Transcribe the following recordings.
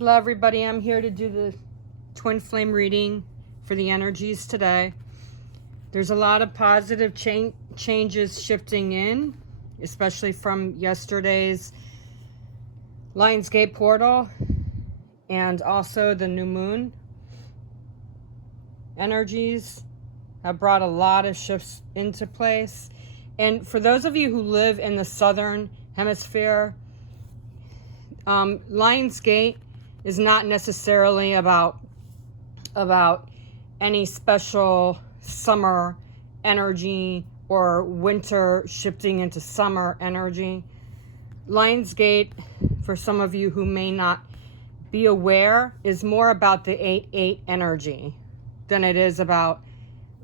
Hello everybody, I'm here to do the twin flame reading for the energies today. There's a lot of positive changes shifting in, especially from yesterday's Lionsgate portal and also the new moon. Energies have brought a lot of shifts into place. And for those of you who live in the southern hemisphere, Lionsgate is not necessarily about any special summer energy or winter shifting into summer energy. Lionsgate, for some of you who may not be aware, is more about the 8-8 energy than it is about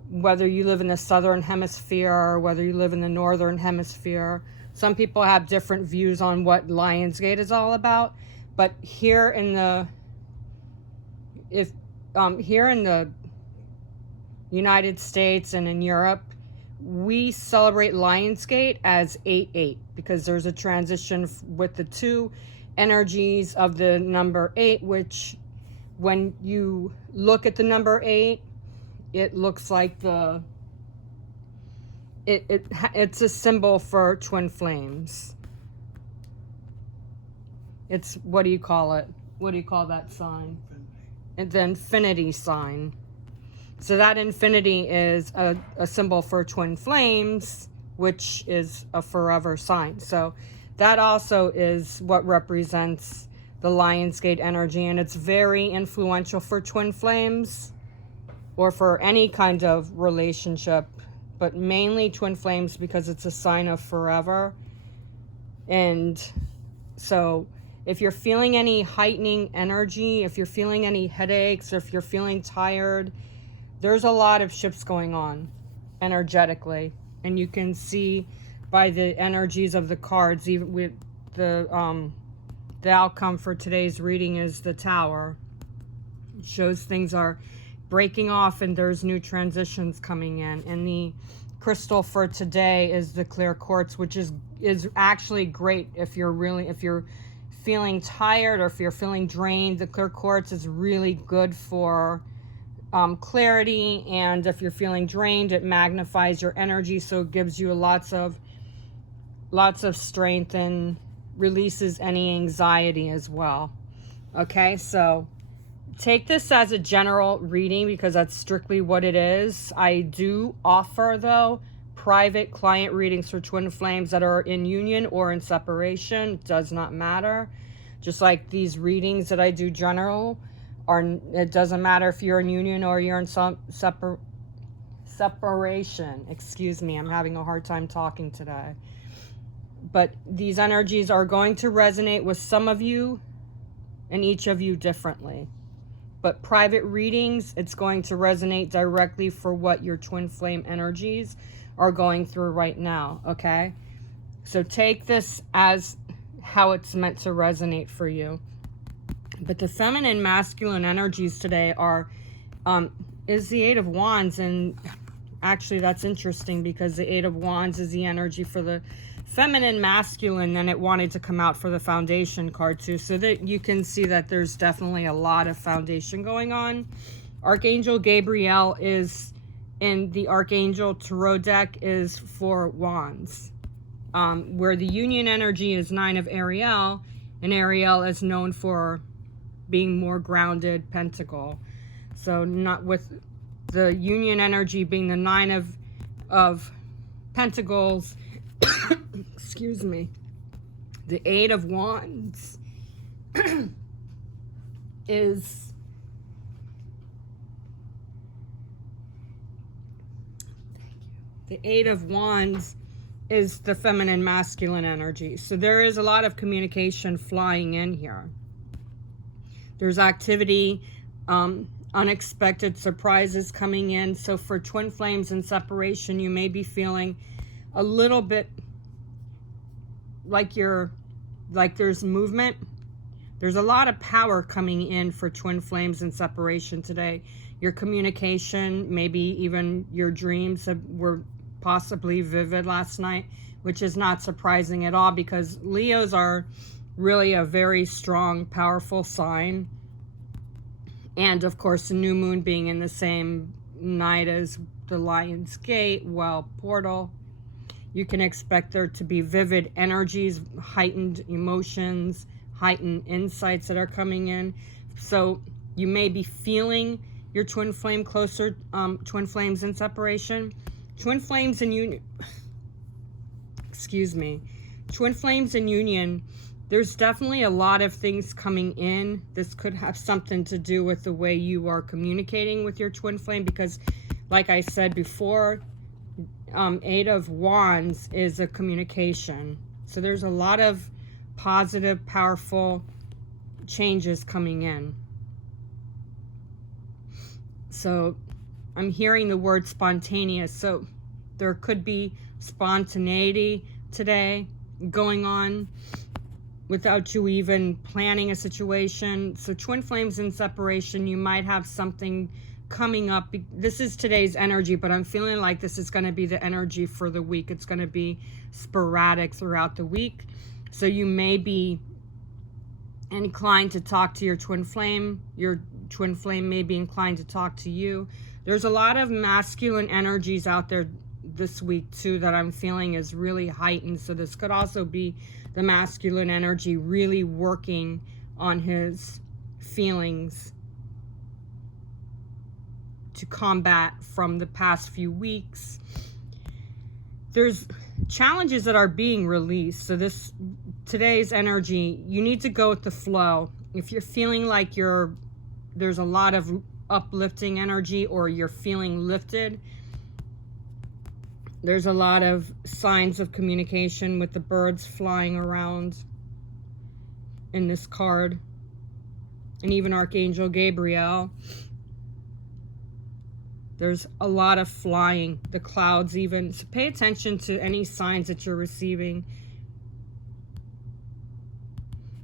whether you live in the southern hemisphere or whether you live in the northern hemisphere. Some people have different views on what Lionsgate is all about, but here in the United States and in Europe, we celebrate Lionsgate as 8-8 because there's a transition with the two energies of the number 8, which when you look at the number 8, it looks like it's a symbol for twin flames. It's, what do you call it? What do you call that sign? It's the infinity sign. So that infinity is a symbol for twin flames, which is a forever sign. So that also is what represents the Lionsgate energy, and it's very influential for twin flames or for any kind of relationship, but mainly twin flames because it's a sign of forever. And so if you're feeling any heightening energy, if you're feeling any headaches, if you're feeling tired, there's a lot of shifts going on energetically. And you can see by the energies of the cards, even with the outcome for today's reading is the Tower. It shows things are breaking off and there's new transitions coming in. And the crystal for today is the clear quartz, which is actually great if you're feeling tired or if you're feeling drained. The clear quartz is really good for clarity, and if you're feeling drained, it magnifies your energy, so it gives you lots of strength and releases any anxiety as well. Okay, so take this as a general reading because that's strictly what it is. I do offer, though, private client readings for twin flames that are in union or in separation. It does not matter. Just like these readings that I do general, it doesn't matter if you're in union or you're in separation. Excuse me, I'm having a hard time talking today. But these energies are going to resonate with some of you and each of you differently. But private readings, it's going to resonate directly for what your twin flame energies are going through right now, okay? So take this as how it's meant to resonate for you. But the feminine masculine energies today is the Eight of Wands, and actually that's interesting because the Eight of Wands is the energy for the feminine masculine, and it wanted to come out for the foundation card too, so that you can see that there's definitely a lot of foundation going on. Archangel Gabriel is in the Archangel Tarot deck is for Wands, where the union energy is 9 of Ariel, and Ariel is known for being more grounded pentacle. So not with the union energy being the 9 of Pentacles. Excuse me. The 8 of Wands is the 8 of Wands is the feminine masculine energy. So there is a lot of communication flying in here. There's activity, unexpected surprises coming in. So for twin flames in separation, you may be feeling a little bit like there's movement. There's a lot of power coming in for twin flames in separation today. Your communication, maybe even your dreams were possibly vivid last night, which is not surprising at all because Leos are really a very strong, powerful sign. And of course, the new moon being in the same night as the Lion's Gate, well, portal, you can expect there to be vivid energies, heightened emotions, heightened insights that are coming in. So you may be feeling your twin flame closer, twin flames in separation. Twin flames in union, excuse me, twin flames in union, there's definitely a lot of things coming in. This could have something to do with the way you are communicating with your twin flame, because like I said before, Eight of Wands is a communication. So there's a lot of positive, powerful changes coming in. So I'm hearing the word spontaneous. So there could be spontaneity today going on without you even planning a situation. So twin flames in separation, you might have something coming up. This is today's energy, but I'm feeling like this is going to be the energy for the week. It's going to be sporadic throughout the week. So you may be inclined to talk to your twin flame. Your twin flame may be inclined to talk to you. There's a lot of masculine energies out there this week too that I'm feeling is really heightened. So this could also be the masculine energy really working on his feelings to combat from the past few weeks. There's challenges that are being released. So today's energy, you need to go with the flow. If you're feeling like there's a lot of uplifting energy, or you're feeling lifted, there's a lot of signs of communication with the birds flying around in this card, and even Archangel Gabriel. There's a lot of flying, the clouds even. So pay attention to any signs that you're receiving.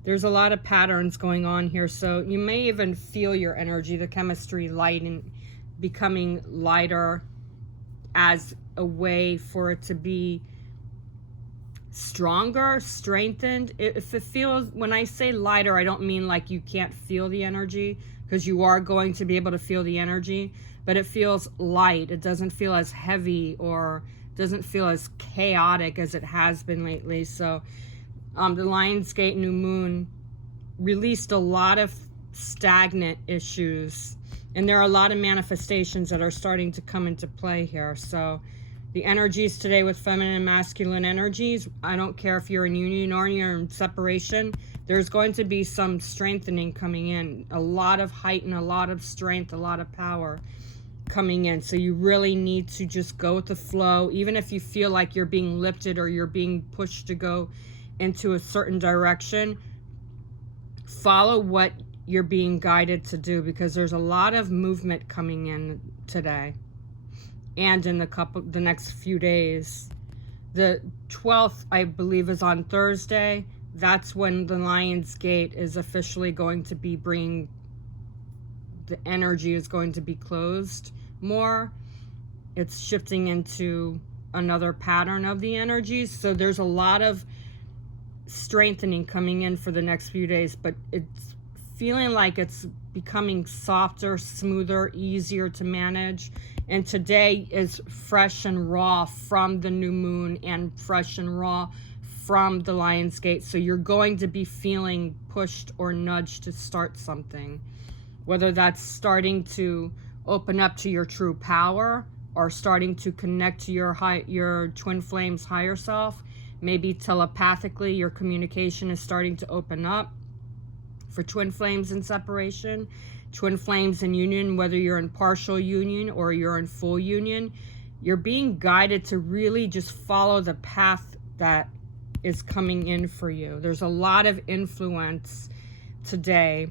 There's a lot of patterns going on here. So you may even feel your energy, the chemistry light and becoming lighter as a way for it to be stronger, strengthened. If it feels, when I say lighter, I don't mean like you can't feel the energy, because you are going to be able to feel the energy, but it feels light. It doesn't feel as heavy, or doesn't feel as chaotic as it has been lately. So the Lion's Gate new moon released a lot of stagnant issues, and there are a lot of manifestations that are starting to come into play here. So the energies today with feminine and masculine energies, I don't care if you're in union or you're in separation, there's going to be some strengthening coming in, a lot of height and a lot of strength, a lot of power coming in. So you really need to just go with the flow. Even if you feel like you're being lifted or you're being pushed to go into a certain direction, follow what you're being guided to do, because there's a lot of movement coming in today and in the next few days. The 12th, I believe, is on Thursday. That's when the Lion's Gate is officially going to be bringing, the energy is going to be closed more. It's shifting into another pattern of the energies. So there's a lot of strengthening coming in for the next few days, but it's feeling like it's becoming softer, smoother, easier to manage. And today is fresh and raw from the new moon and fresh and raw from the Lion's Gate. So you're going to be feeling pushed or nudged to start something, whether that's starting to open up to your true power or starting to connect to your twin flame's higher self. Maybe telepathically your communication is starting to open up. For twin flames in separation, twin flames in union, whether you're in partial union or you're in full union, you're being guided to really just follow the path that is coming in for you. There's a lot of influence today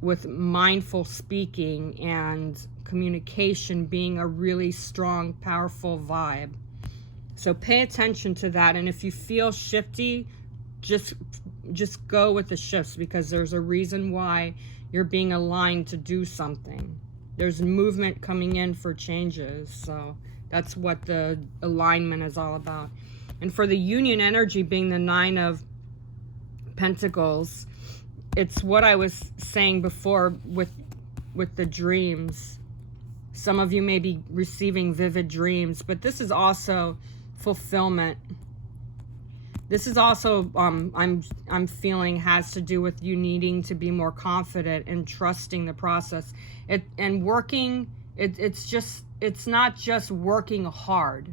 with mindful speaking and communication being a really strong, powerful vibe. So pay attention to that. And if you feel shifty, just go with the shifts, because there's a reason why you're being aligned to do something. There's movement coming in for changes. So that's what the alignment is all about. And for the union energy being the 9 of Pentacles. It's what I was saying before with the dreams. Some of you may be receiving vivid dreams, but this is also fulfillment. This is also, I'm feeling, has to do with you needing to be more confident and trusting the process. And working, it's not just working hard.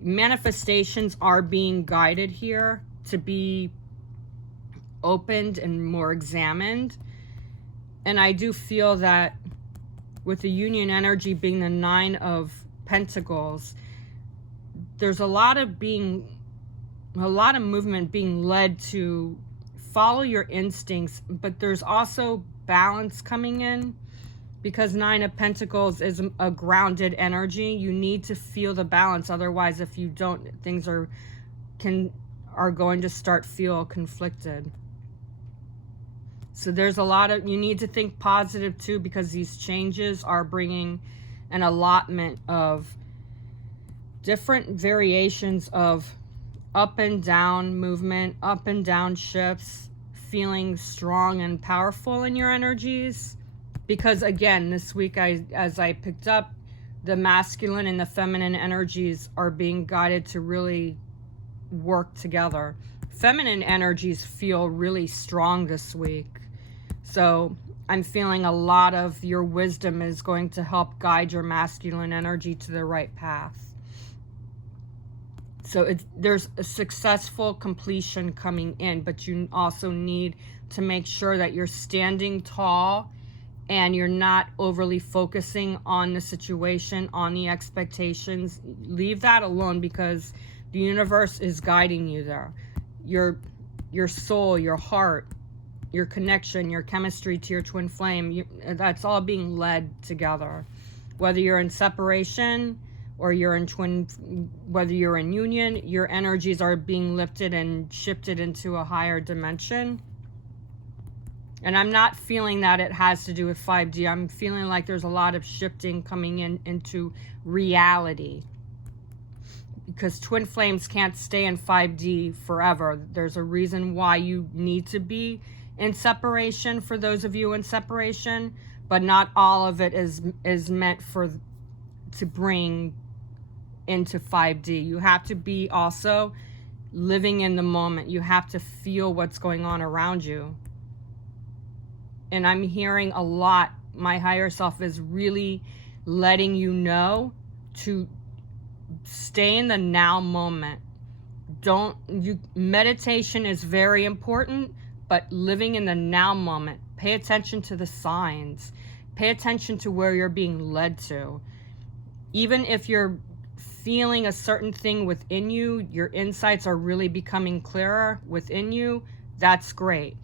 Manifestations are being guided here to be opened and more examined. And I do feel that with the union energy being the 9 of Pentacles, there's a lot of movement being led to follow your instincts, but there's also balance coming in, because 9 of Pentacles is a grounded energy. You need to feel the balance. Otherwise, if you don't, things are going to start feel conflicted. So there's a lot of, you need to think positive too, because these changes are bringing an allotment of different variations of up and down movement, up and down shifts, feeling strong and powerful in your energies. Because again, this week, as I picked up, the masculine and the feminine energies are being guided to really work together. Feminine energies feel really strong this week. So I'm feeling a lot of your wisdom is going to help guide your masculine energy to the right path. So there's a successful completion coming in, but you also need to make sure that you're standing tall and you're not overly focusing on the situation, on the expectations. Leave that alone, because the universe is guiding you there. Your soul, your heart, your connection, your chemistry to your twin flame, that's all being led together. Whether you're in separation or you're in whether you're in union, your energies are being lifted and shifted into a higher dimension. And I'm not feeling that it has to do with 5D. I'm feeling like there's a lot of shifting coming into reality. Because twin flames can't stay in 5D forever. There's a reason why you need to be in separation, for those of you in separation, but not all of it is meant to bring into 5D. You have to be also living in the moment. You have to feel what's going on around you. And I'm hearing a lot, my higher self is really letting you know to stay in the now moment. Meditation is very important, but living in the now moment. Pay attention to the signs. Pay attention to where you're being led to. Even if you're feeling a certain thing within you, your insights are really becoming clearer within you, that's great.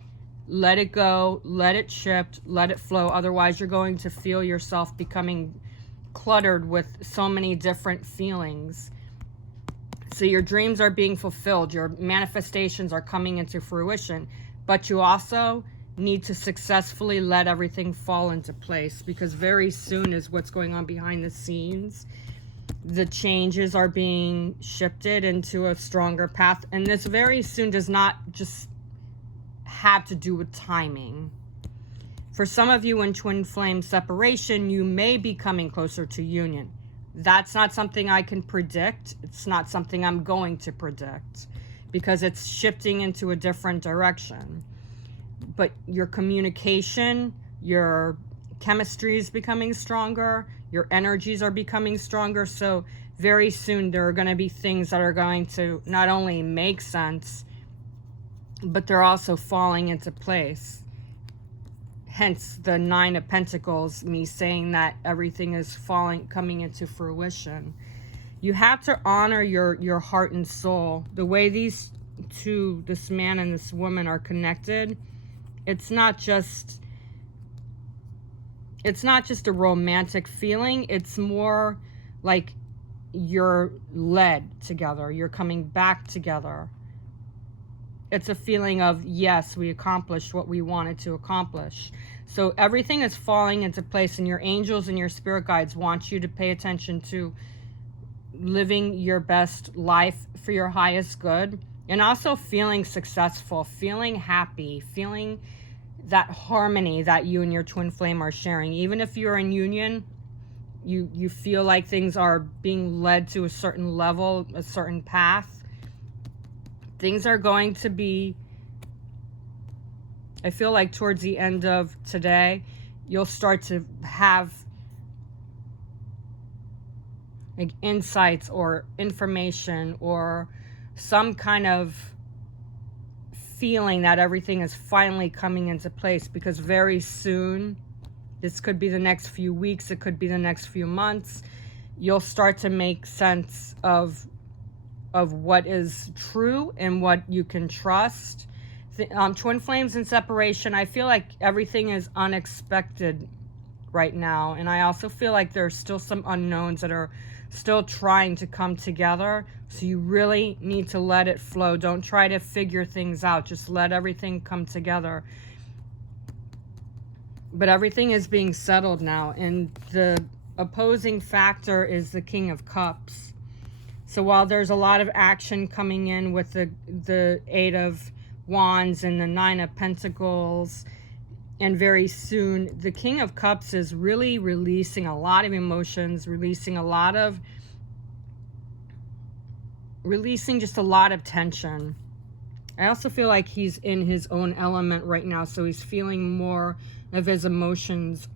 Let it go, let it shift, let it flow. Otherwise, you're going to feel yourself becoming cluttered with so many different feelings. So your dreams are being fulfilled. Your manifestations are coming into fruition. But you also need to successfully let everything fall into place, because very soon is what's going on behind the scenes. The changes are being shifted into a stronger path. And this very soon does not just have to do with timing. For some of you in twin flame separation, you may be coming closer to union. That's not something I can predict. It's not something I'm going to predict, because it's shifting into a different direction. But your communication, your chemistry is becoming stronger, your energies are becoming stronger. So very soon there are going to be things that are going to not only make sense, but they're also falling into place. Hence the 9 of Pentacles, me saying that everything is coming into fruition. You have to honor your heart and soul. The way these two, this man and this woman, are connected, it's not just a romantic feeling. It's more like you're led together. You're coming back together. It's a feeling of, yes, we accomplished what we wanted to accomplish. So everything is falling into place, and your angels and your spirit guides want you to pay attention to living your best life for your highest good. And also feeling successful, feeling happy, feeling that harmony that you and your twin flame are sharing. Even if you're in union, you feel like things are being led to a certain level, a certain path. Things are going to be, I feel like towards the end of today, you'll start to have like insights or information or some kind of feeling that everything is finally coming into place, because very soon, this could be the next few weeks, it could be the next few months, you'll start to make sense of what is true and what you can trust. Twin flames and separation, I feel like everything is unexpected right now, and I also feel like there's still some unknowns that are still trying to come together. So you really need to let it flow. Don't try to figure things out. Just let everything come together. But everything is being settled now, and the opposing factor is the King of Cups. So while there's a lot of action coming in with the Eight of Wands and the Nine of Pentacles, and very soon the King of Cups is really releasing a lot of emotions, releasing just a lot of tension. I also feel like he's in his own element right now, so he's feeling more of his emotions.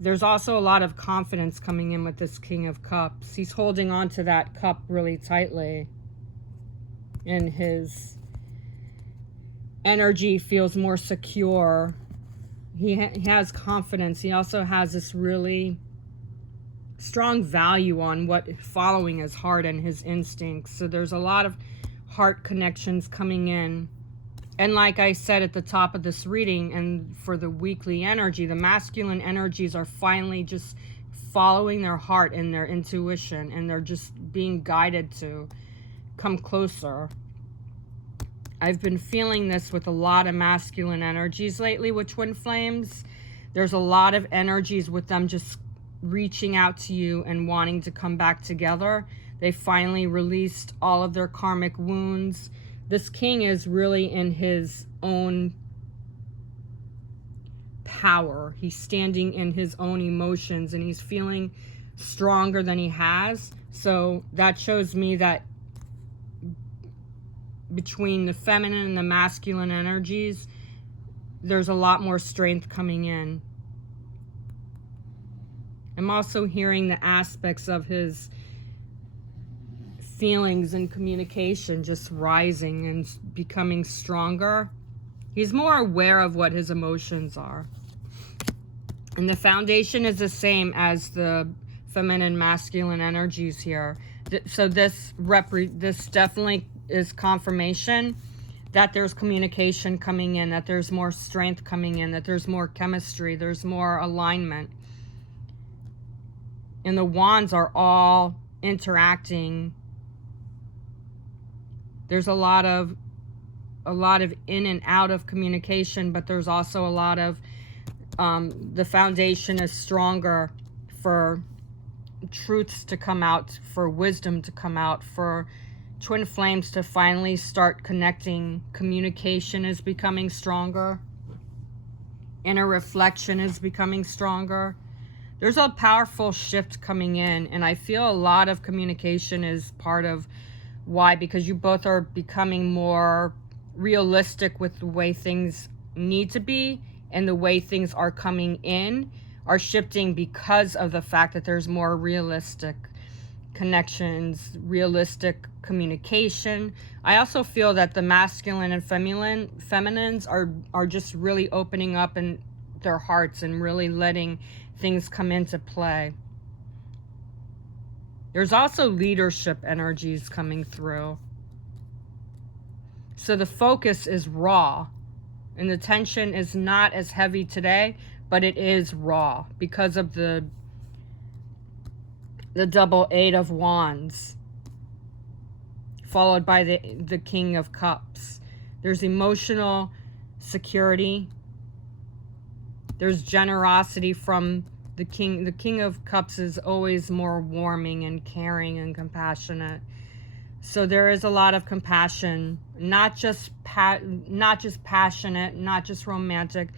There's also a lot of confidence coming in with this King of Cups. He's holding on to that cup really tightly, and his energy feels more secure. He has confidence. He also has this really strong value on following his heart and his instincts. So there's a lot of heart connections coming in. And like I said at the top of this reading, and for the weekly energy, the masculine energies are finally just following their heart and their intuition, and they're just being guided to come closer. I've been feeling this with a lot of masculine energies lately with twin flames. There's a lot of energies with them just reaching out to you and wanting to come back together. They finally released all of their karmic wounds. This king is really in his own power. He's standing in his own emotions, and he's feeling stronger than he has. So that shows me that between the feminine and the masculine energies, there's a lot more strength coming in. I'm also hearing the aspects of his feelings and communication just rising and becoming stronger. He's more aware of what his emotions are. And the foundation is the same as the feminine masculine energies here. So this definitely is confirmation that there's communication coming in, that there's more strength coming in, that there's more chemistry, there's more alignment. And the wands are all interacting. There's a lot of in and out of communication, but there's also a lot of the foundation is stronger for truths to come out, for wisdom to come out, for twin flames to finally start connecting. Communication is becoming stronger. Inner reflection is becoming stronger. There's a powerful shift coming in, and I feel a lot of communication is part of why, because you both are becoming more realistic with the way things need to be, and the way things are coming in are shifting because of the fact that there's more realistic connections, realistic communication. I also feel that the masculine and feminines are just really opening up in their hearts and really letting things come into play. There's also leadership energies coming through. So the focus is raw, and the tension is not as heavy today, but it is raw because of the double Eight of Wands, followed by the King of Cups. There's emotional security. There's generosity from the king. The King of Cups is always more warming and caring and compassionate. So there is a lot of compassion not just passionate, not just romantic.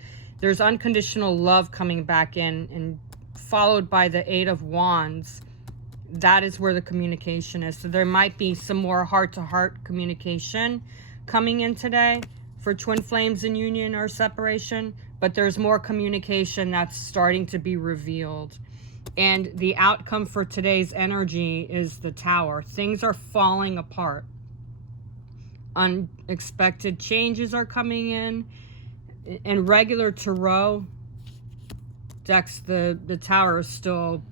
There's unconditional love coming back in, and followed by the Eight of Wands. That is where the communication is. So there might be some more heart-to-heart communication coming in today for twin flames in union or separation, but there's more communication that's starting to be revealed. And the outcome for today's energy is the Tower. Things are falling apart. Unexpected changes are coming in. In regular tarot decks, the Tower is still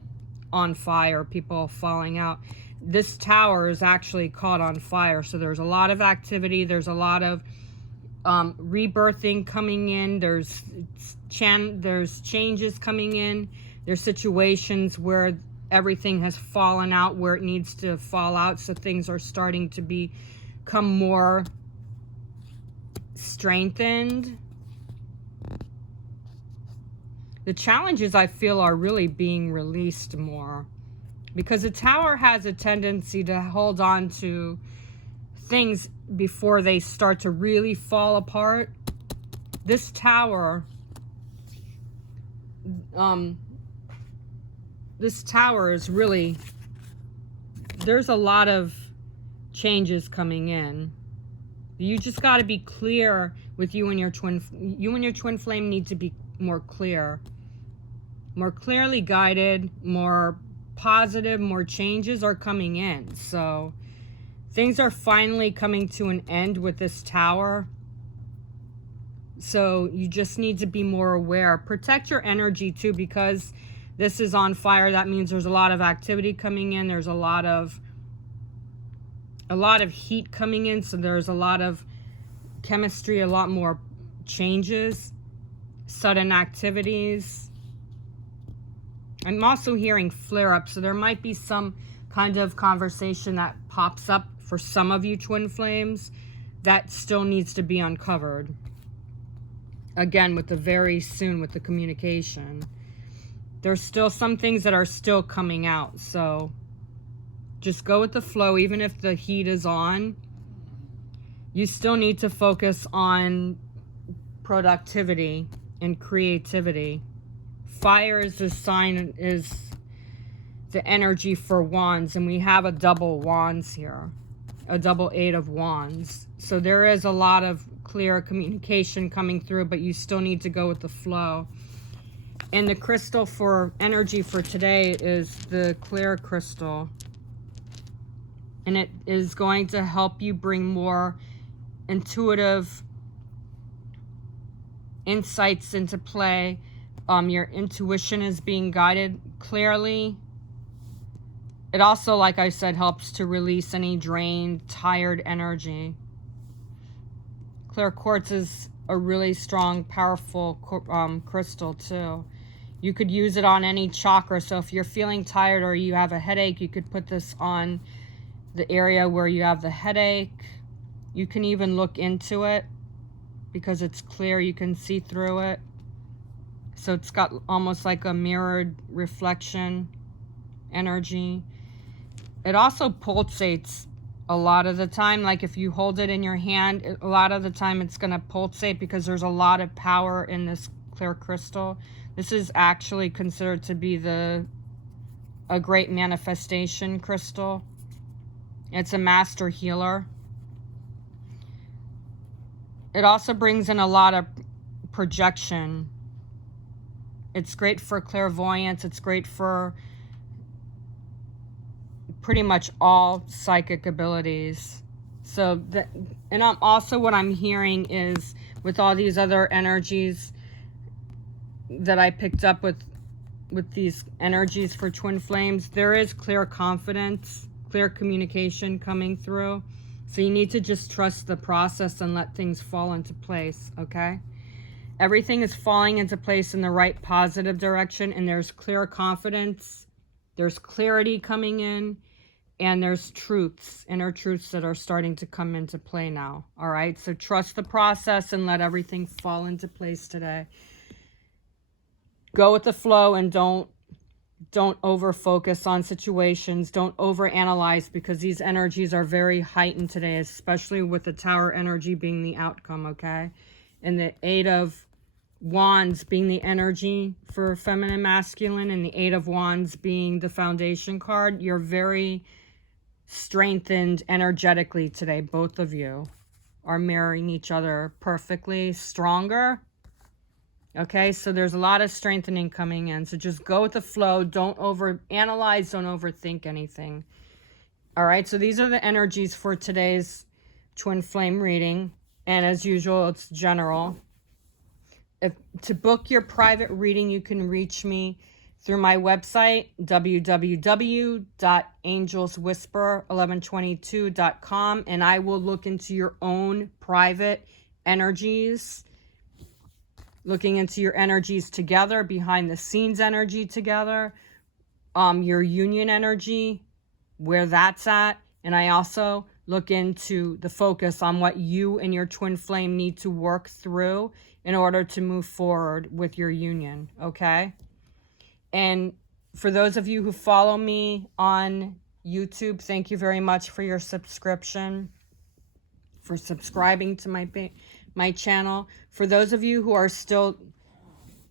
on fire, people falling out. This Tower is actually caught on fire, so there's a lot of activity, there's a lot of rebirthing coming in, there's changes coming in, there's situations where everything has fallen out where it needs to fall out, so things are starting to become more strengthened. The challenges, I feel, are really being released more, because the Tower has a tendency to hold on to things before they start to really fall apart. This Tower, is really, there's a lot of changes coming in. You just got to be clear with you and your twin flame need to be more clear, more clearly guided, more positive, more changes are coming in. So things are finally coming to an end with this Tower. So you just need to be more aware. Protect your energy too, because this is on fire. That means there's a lot of activity coming in. There's a lot of heat coming in. So there's a lot of chemistry, a lot more changes, sudden activities. I'm also hearing flare-up, so there might be some kind of conversation that pops up for some of you twin flames that still needs to be uncovered. Again, with the very soon, with the communication. There's still some things that are still coming out, so just go with the flow. Even if the heat is on, you still need to focus on productivity and creativity. Fire is the sign, is the energy for wands, and we have a double wands here, a double Eight of Wands. So there is a lot of clear communication coming through, but you still need to go with the flow. And the crystal for energy for today is the clear crystal, and it is going to help you bring more intuitive insights into play. Your intuition is being guided clearly. It also, like I said, helps to release any drained, tired energy. Clear quartz is a really strong, powerful crystal too. You could use it on any chakra. So if you're feeling tired or you have a headache, you could put this on the area where you have the headache. You can even look into it because it's clear. You can see through it. So it's got almost like a mirrored reflection energy. It also pulsates a lot of the time. Like if you hold it in your hand, a lot of the time it's going to pulsate because there's a lot of power in this clear crystal. This is actually considered to be a great manifestation crystal. It's a master healer. It also brings in a lot of projection. It's great for clairvoyance. It's great for pretty much all psychic abilities. So, and also what I'm hearing is with all these other energies that I picked up with these energies for twin flames, there is clear confidence, clear communication coming through. So you need to just trust the process and let things fall into place, okay? Everything is falling into place in the right positive direction, and there's clear confidence, there's clarity coming in, and there's truths, inner truths that are starting to come into play now, all right? So trust the process and let everything fall into place today. Go with the flow and don't Don't over focus on situations. Don't over analyze, because these energies are very heightened today, especially with the Tower energy being the outcome, okay? And the Eight of Wands being the energy for feminine masculine, and the Eight of Wands being the foundation card. You're very strengthened energetically today. Both of you are mirroring each other perfectly, stronger. Okay, so there's a lot of strengthening coming in. So just go with the flow. Don't over analyze. Don't overthink anything. All right, so these are the energies for today's twin flame reading. And as usual, it's general. To book your private reading, you can reach me through my website, www.angelswhisper1122.com, and I will look into your own private energies, looking into your energies together, behind the scenes energy together, your union energy, where that's at. And I also look into the focus on what you and your twin flame need to work through in order to move forward with your union, okay? And for those of you who follow me on YouTube, thank you very much for your subscription, for subscribing to my channel. For those of you who are still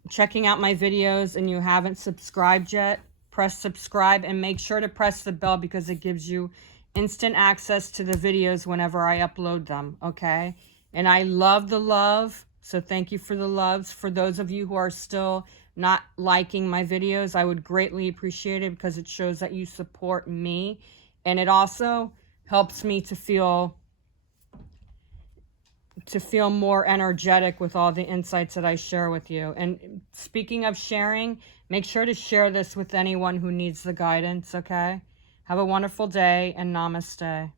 checking out my videos and you haven't subscribed yet, press subscribe and make sure to press the bell, because it gives you instant access to the videos whenever I upload them, okay? And I love the love, so thank you for the loves. For those of you who are still not liking my videos, I would greatly appreciate it, because it shows that you support me, and it also helps me to feel more energetic with all the insights that I share with you. And speaking of sharing, make sure to share this with anyone who needs the guidance, okay? Have a wonderful day, and namaste.